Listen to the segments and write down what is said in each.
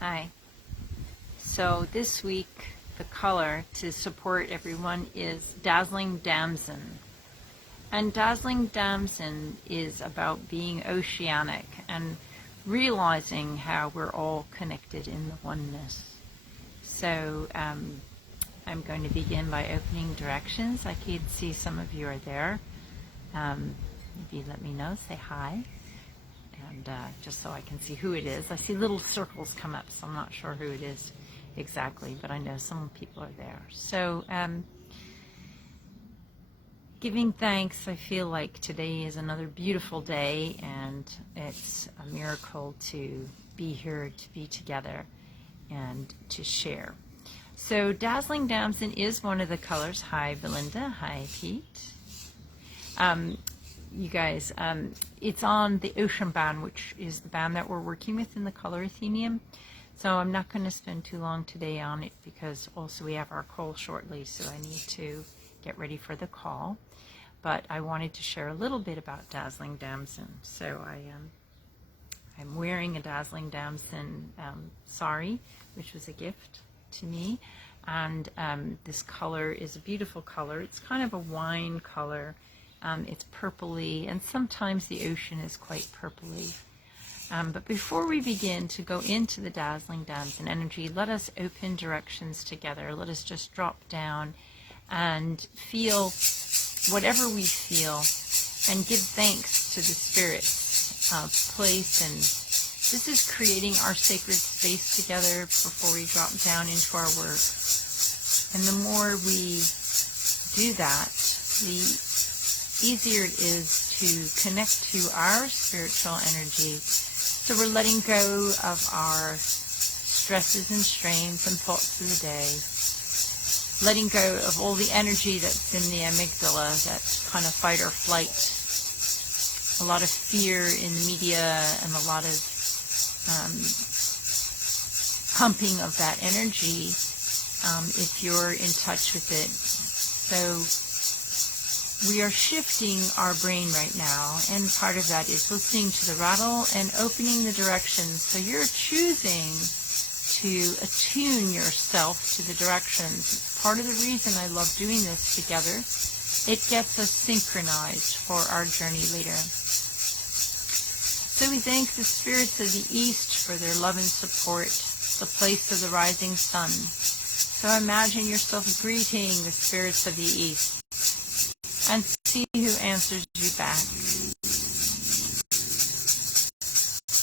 Hi. So this week, the color to support everyone is Dazzling Damson. And Dazzling Damson is about being oceanic and realizing how we're all connected in the oneness. So I'm going to begin by opening directions. I can see some of you are there. Maybe let me know, say hi. And just so I can see who it is. I see little circles come up, so I'm not sure who it is exactly, but I know some people are there. So giving thanks, I feel like today is another beautiful day, and it's a miracle to be here, to be together, and to share. So Dazzling Damson is one of the colors. Hi, Belinda. Hi, Pete. You guys, it's on the Ocean band, which is the band that we're working with in the Colour Athenaeum. So I'm not going to spend too long today on it because also we have our call shortly, so I need to get ready for the call. But I wanted to share a little bit about Dazzling Damson. So I'm wearing a Dazzling Damson sari, which was a gift to me. And this color is a beautiful color. It's kind of a wine color. It's purpley, and sometimes the ocean is quite purpley. But before we begin to go into the Dazzling Damson energy, let us open directions together. Let us just drop down and feel whatever we feel and give thanks to the spirits of place. And this is creating our sacred space together before we drop down into our work. And the more we do that, the easier it is to connect to our spiritual energy. So we're letting go of our stresses and strains and thoughts of the day, letting go of all the energy that's in the amygdala, that kind of fight or flight, a lot of fear in the media and a lot of pumping of that energy if you're in touch with it. So we are shifting our brain right now, and part of that is listening to the rattle and opening the directions. So you're choosing to attune yourself to the directions. It's part of the reason I love doing this together. It gets us synchronized for our journey later. So we thank the spirits of the East for their love and support, the place of the rising sun. So imagine yourself greeting the spirits of the East, and see who answers you back.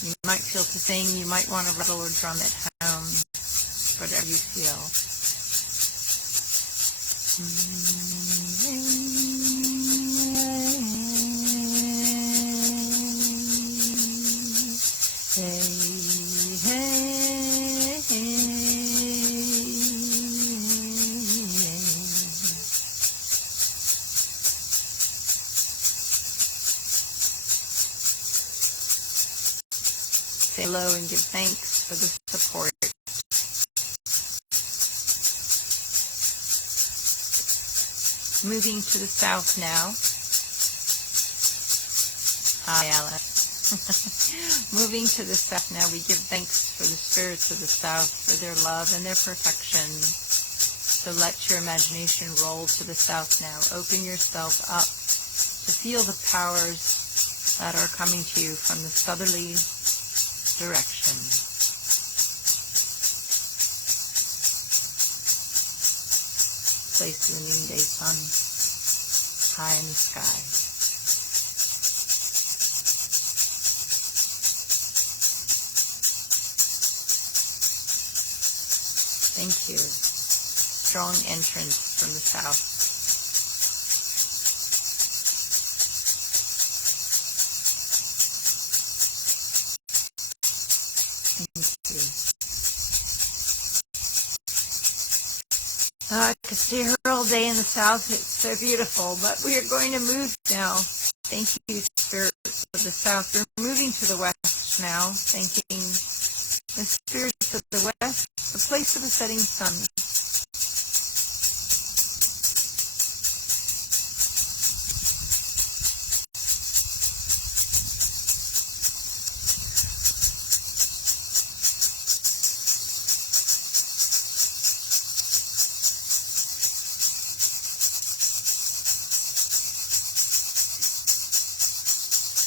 You might feel to sing, you might want to rattle or drum at home, whatever you feel. Say hello and give thanks for the support. Moving to the south now. Hi, Alice. Moving to the south now, we give thanks for the spirits of the south, for their love and their perfection. So let your imagination roll to the south now. Open yourself up to feel the powers that are coming to you from the southerly direction. Place of the noonday sun high in the sky. Thank you. Strong entrance from the south. I could stay here all day in the south. It's so beautiful, but we are going to move now. Thank you, spirits of the south. We're moving to the west now, thanking the spirits of the west, the place of the setting sun.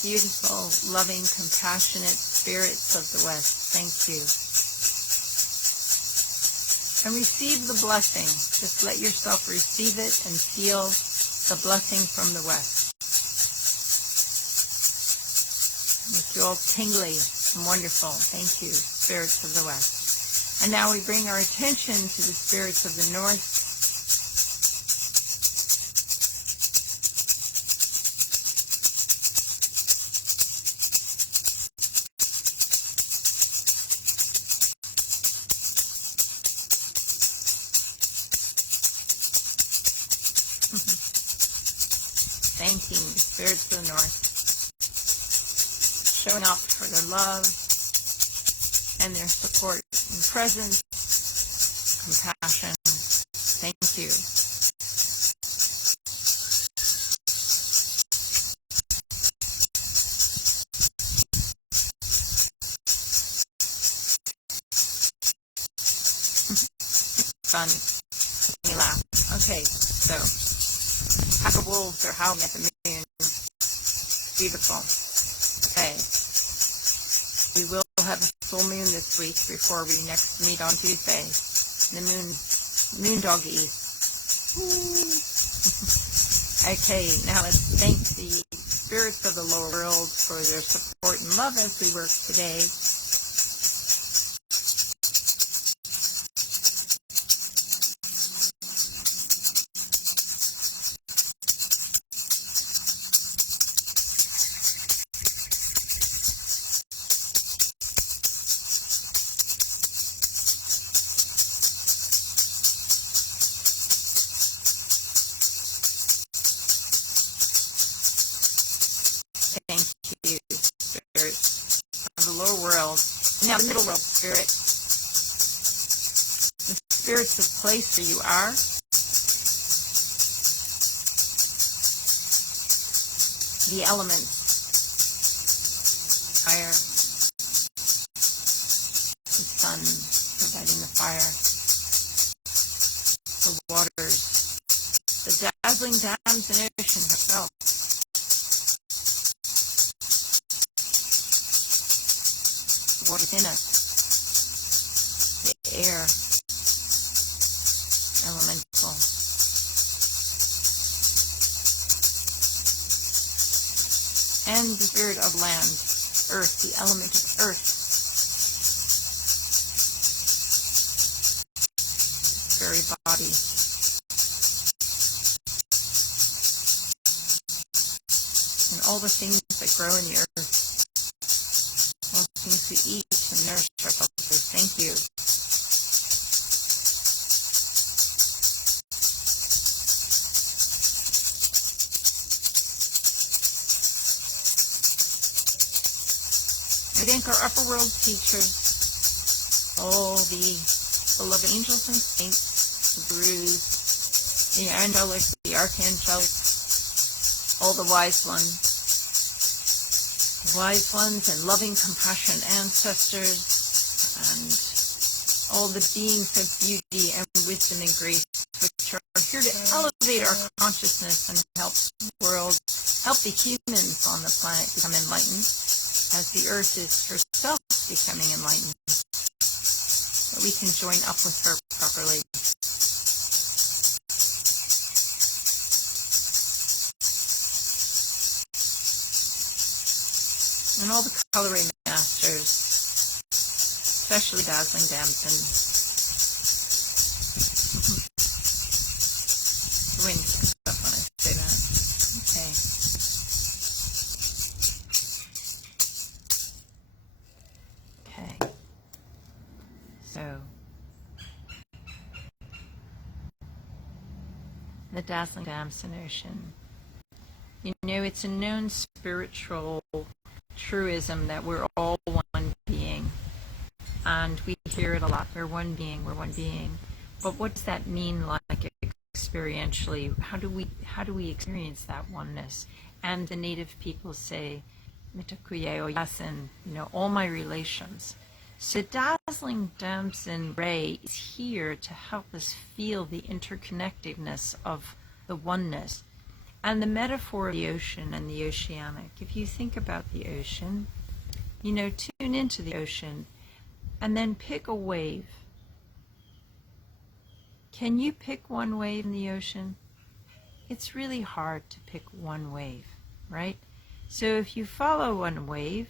Beautiful, loving, compassionate spirits of the West, thank you. And receive the blessing. Just let yourself receive it and feel the blessing from the West. Make you all tingly and wonderful. Thank you, spirits of the West. And now we bring our attention to the spirits of the North. Thanking the spirits of the North, showing up for their love and their support and presence, compassion. Thank you. Fun. You laugh. Okay, so pack of wolves are howling at the moon. Beautiful. Okay. We will have a full moon this week before we next meet on Tuesday. The moon doggy. Okay, now let's thank the spirits of the lower world for their support and love as we work today. Thank you, spirits of the lower world. Now the middle world spirit. The spirits of place where you are. The elements. Fire. The sun providing the fire. The waters. The dazzling Damson ocean herself. Within us, the air, elemental, and the spirit of land, earth, the element of earth, its very body, and all the things that grow in the earth. All the things we eat and nourish ourselves with. Thank you. I thank our upper world teachers, all the beloved angels and saints, the gurus, the angelic, the archangelic, all the wise ones and loving compassion ancestors, and all the beings of beauty and wisdom and grace which are here to elevate our consciousness and help the humans on the planet become enlightened, as the earth is herself becoming enlightened, so we can join up with her properly. And all the coloring masters, especially Dazzling Damson. The wind picks up when I say that. Okay. Okay. So, the Dazzling Damson ocean. You know, it's a known spiritual truism that we're all one being, and we hear it a lot. We're one being. But what does that mean, like experientially? How do we experience that oneness? And the native people say, "Mitakuye o yasin," all my relations. So Dazzling Damson Ray is here to help us feel the interconnectedness of the oneness. And the metaphor of the ocean and the oceanic, if you think about the ocean, you know, tune into the ocean and then pick a wave. Can you pick one wave in the ocean? It's really hard to pick one wave, right? So if you follow one wave,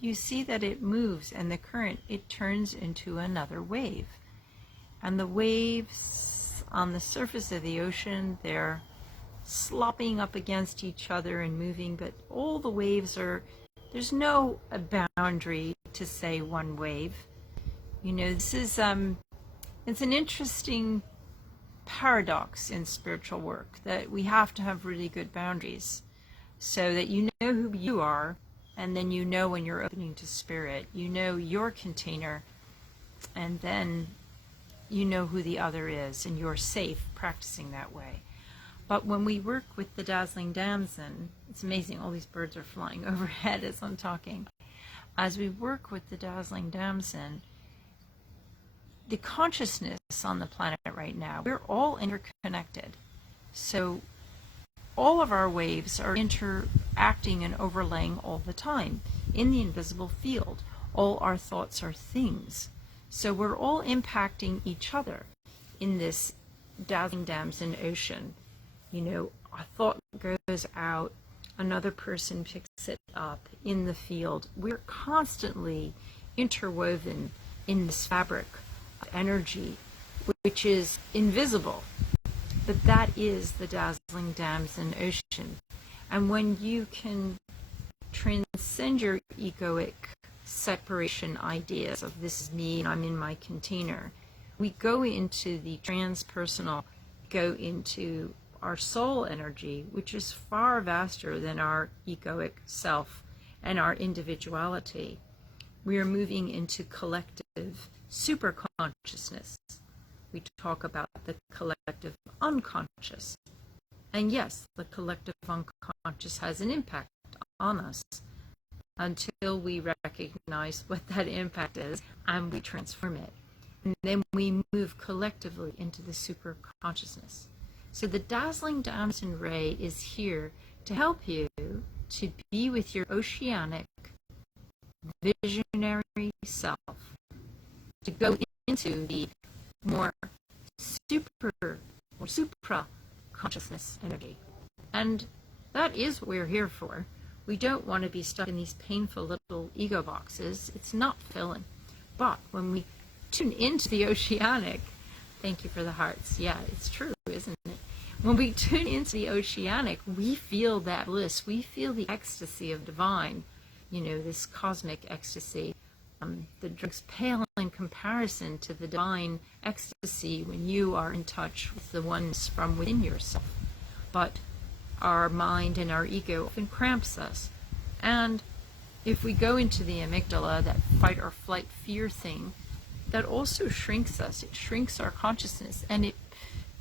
you see that it moves, and the current, it turns into another wave. And the waves on the surface of the ocean, they're slopping up against each other and moving, but all the waves are, there's no boundary to say one wave. You know, this is, it's an interesting paradox in spiritual work, that we have to have really good boundaries so that you know who you are, and then you know when you're opening to spirit, you know your container, and then you know who the other is, and you're safe practicing that way. But when we work with the Dazzling Damson, it's amazing, all these birds are flying overhead as I'm talking. As we work with the Dazzling Damson, the consciousness on the planet right now, we're all interconnected. So all of our waves are interacting and overlaying all the time in the invisible field. All our thoughts are things. So we're all impacting each other in this Dazzling Damson ocean. You know, a thought goes out, another person picks it up in the field. We're constantly interwoven in this fabric of energy, which is invisible. But that is the Dazzling Damson ocean. And when you can transcend your egoic separation ideas of this is me and I'm in my container, we go into the transpersonal, go into our soul energy, which is far vaster than our egoic self and our individuality. We are moving into collective super consciousness. We talk about the collective unconscious. And yes, the collective unconscious has an impact on us until we recognize what that impact is and we transform it. And then we move collectively into the super consciousness. So the Dazzling Damson ray is here to help you to be with your oceanic, visionary self, to go into the more super or supra consciousness energy. And that is what we're here for. We don't want to be stuck in these painful little ego boxes. It's not fulfilling. But when we tune into the oceanic, thank you for the hearts. Yeah, it's true, isn't it? When we tune into the oceanic, we feel that bliss. We feel the ecstasy of divine, you know, this cosmic ecstasy. The drugs pale in comparison to the divine ecstasy when you are in touch with the oneness from within yourself. But our mind and our ego often cramps us. And if we go into the amygdala, that fight or flight fear thing, that also shrinks us. It shrinks our consciousness, and it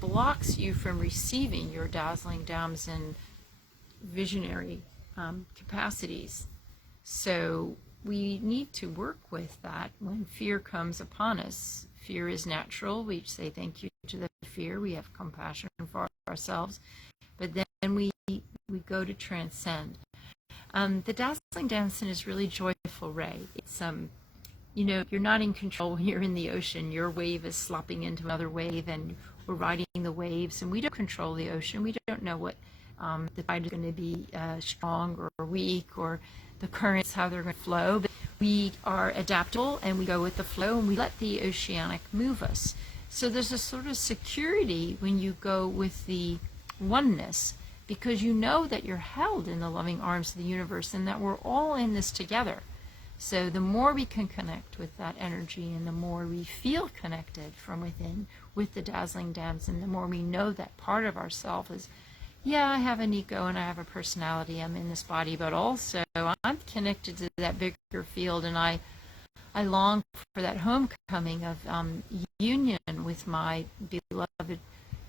blocks you from receiving your Dazzling Damson visionary capacities. So we need to work with that when fear comes upon us. Fear is natural. We say thank you to the fear. We have compassion for ourselves. But then we go to transcend. The Dazzling Damson is really joyful ray. It's you know, you're not in control when you're in the ocean. Your wave is slopping into another wave, and we're riding the waves, and we don't control the ocean. We don't know what the tide is going to be strong or weak, or the currents, how they're going to flow. But we are adaptable, and we go with the flow, and we let the oceanic move us. So there's a sort of security when you go with the oneness, because you know that you're held in the loving arms of the universe and that we're all in this together. So the more we can connect with that energy, and the more we feel connected from within with the Dazzling Damson, the more we know that part of ourself is, yeah, I have an ego and I have a personality, I'm in this body, but also I'm connected to that bigger field, and I long for that homecoming of union with my beloved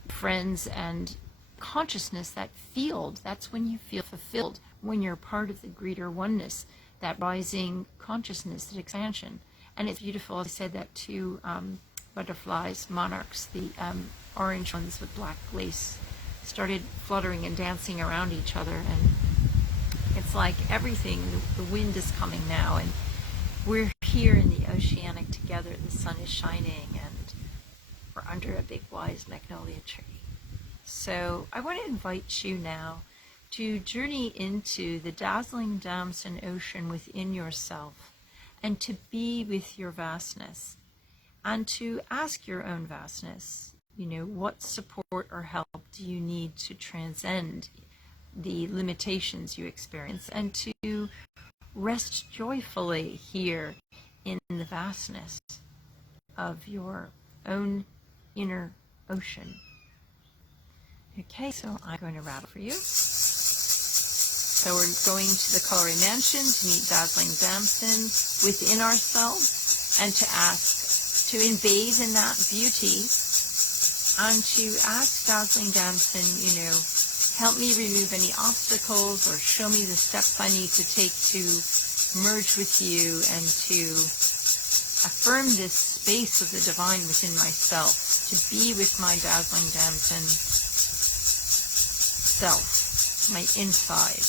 friends and consciousness, that field. That's when you feel fulfilled, when you're part of the greater oneness, that rising consciousness, that expansion. And it's beautiful. I said that two butterflies, monarchs, the orange ones with black lace started fluttering and dancing around each other, and it's like everything, the wind is coming now, and we're here in the oceanic together. The sun is shining, and we're under a big wise magnolia tree. So I want to invite you now to journey into the dazzling Damson ocean within yourself, and to be with your vastness, and to ask your own vastness, what support or help do you need to transcend the limitations you experience, and to rest joyfully here in the vastness of your own inner ocean. Okay, so I'm going to rattle for you. So we're going to the Colour Mansion to meet Dazzling Damson within ourselves, and to ask to bathe in that beauty, and to ask Dazzling Damson, help me remove any obstacles, or show me the steps I need to take to merge with you, and to affirm this space of the divine within myself, to be with my Dazzling Damson self, my inside.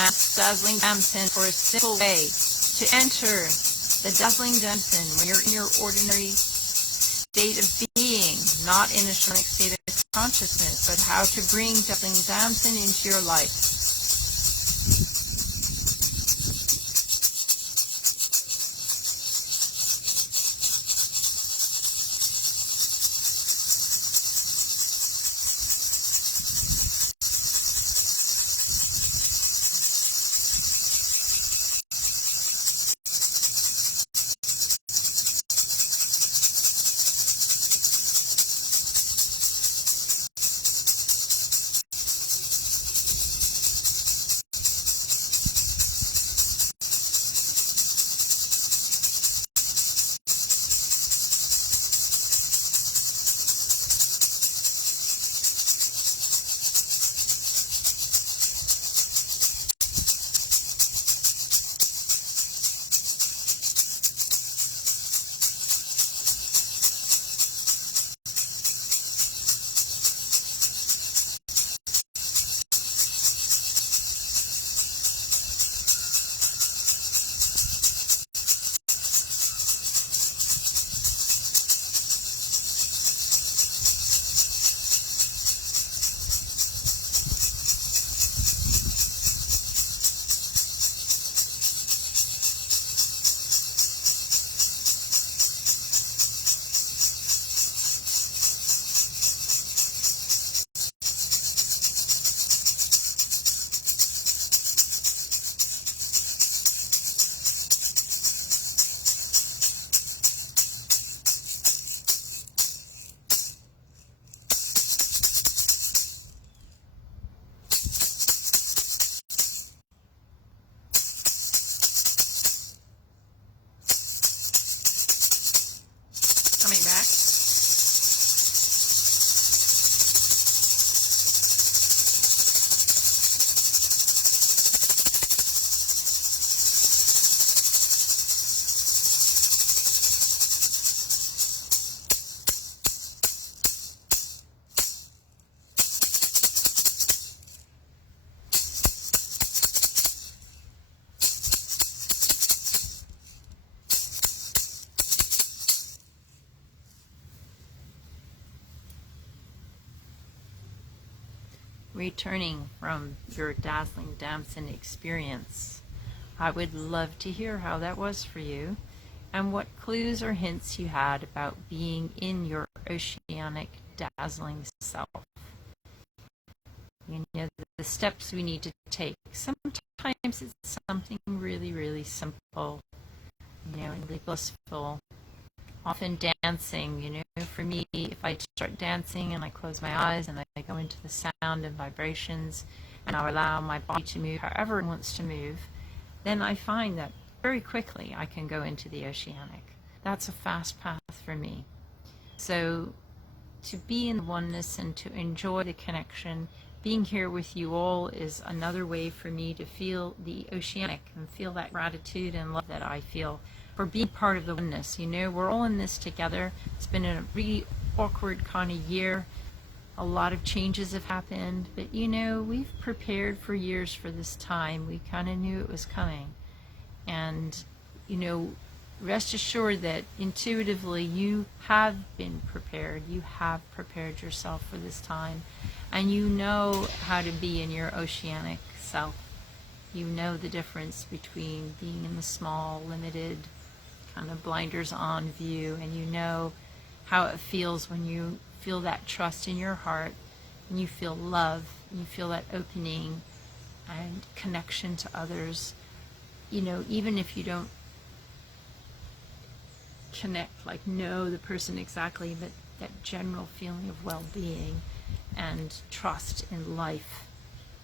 Ask Dazzling Damson for a simple way to enter the Dazzling Damson when you're in your ordinary state of being, not in a sonic state of consciousness, but how to bring Dazzling Damson into your life. Coming back. Returning from your Dazzling Damson experience, I would love to hear how that was for you and what clues or hints you had about being in your oceanic dazzling self. You know, the steps we need to take. Sometimes it's something really, really simple, you know, and really blissful. Often dancing, you know, for me, if I start dancing and I close my eyes and I go into the sound and vibrations and I allow my body to move however it wants to move, then I find that very quickly I can go into the oceanic. That's a fast path for me. So to be in oneness and to enjoy the connection, being here with you all is another way for me to feel the oceanic and feel that gratitude and love that I feel for being part of the oneness. You know, we're all in this together. It's been a really awkward kind of year. A lot of changes have happened, but you know, we've prepared for years for this time. We kind of knew it was coming. And, you know, rest assured that intuitively you have been prepared. You have prepared yourself for this time. And you know how to be in your oceanic self. You know the difference between being in the small, limited, kind of blinders on view, and you know how it feels when you feel that trust in your heart and you feel love, and you feel that opening and connection to others. You know, even if you don't connect, like know the person exactly, but that general feeling of well-being and trust in life.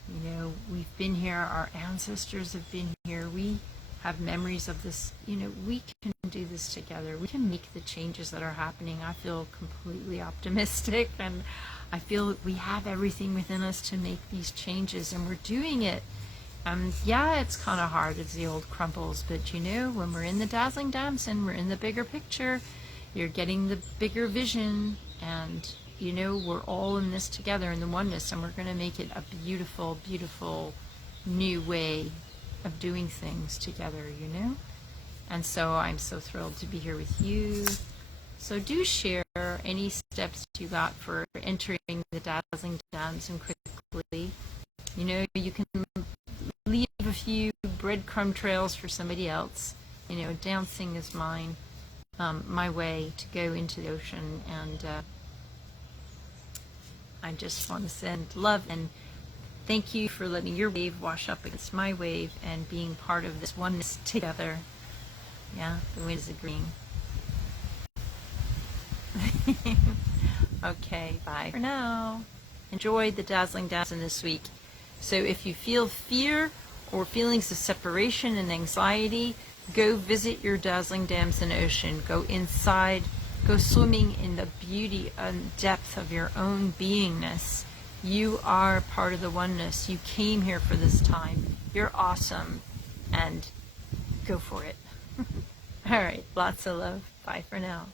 You know, we've been here, our ancestors have been here, we have memories of this. You know, we can do this together. We can make the changes that are happening. I feel completely optimistic, and I feel that we have everything within us to make these changes, and we're doing it. Yeah, it's kind of hard as the old crumples, but you know, when we're in the Dazzling Damson, we're in the bigger picture. You're getting the bigger vision, and you know, we're all in this together in the oneness, and we're going to make it a beautiful, beautiful new way of doing things together, you know? And so I'm so thrilled to be here with you. So do share any steps you got for entering the Dazzling Damson quickly. You know, you can leave a few breadcrumb trails for somebody else. You know, dancing is mine, my way to go into the ocean, and I just want to send love and thank you for letting your wave wash up against my wave and being part of this oneness together. Yeah, the wind is agreeing. Okay, bye for now. Enjoy the Dazzling Damson this week. So if you feel fear or feelings of separation and anxiety, go visit your Dazzling Damson ocean. Go inside. Go swimming in the beauty and depth of your own beingness. You are part of the oneness. You came here for this time. You're awesome. And go for it. All right. Lots of love. Bye for now.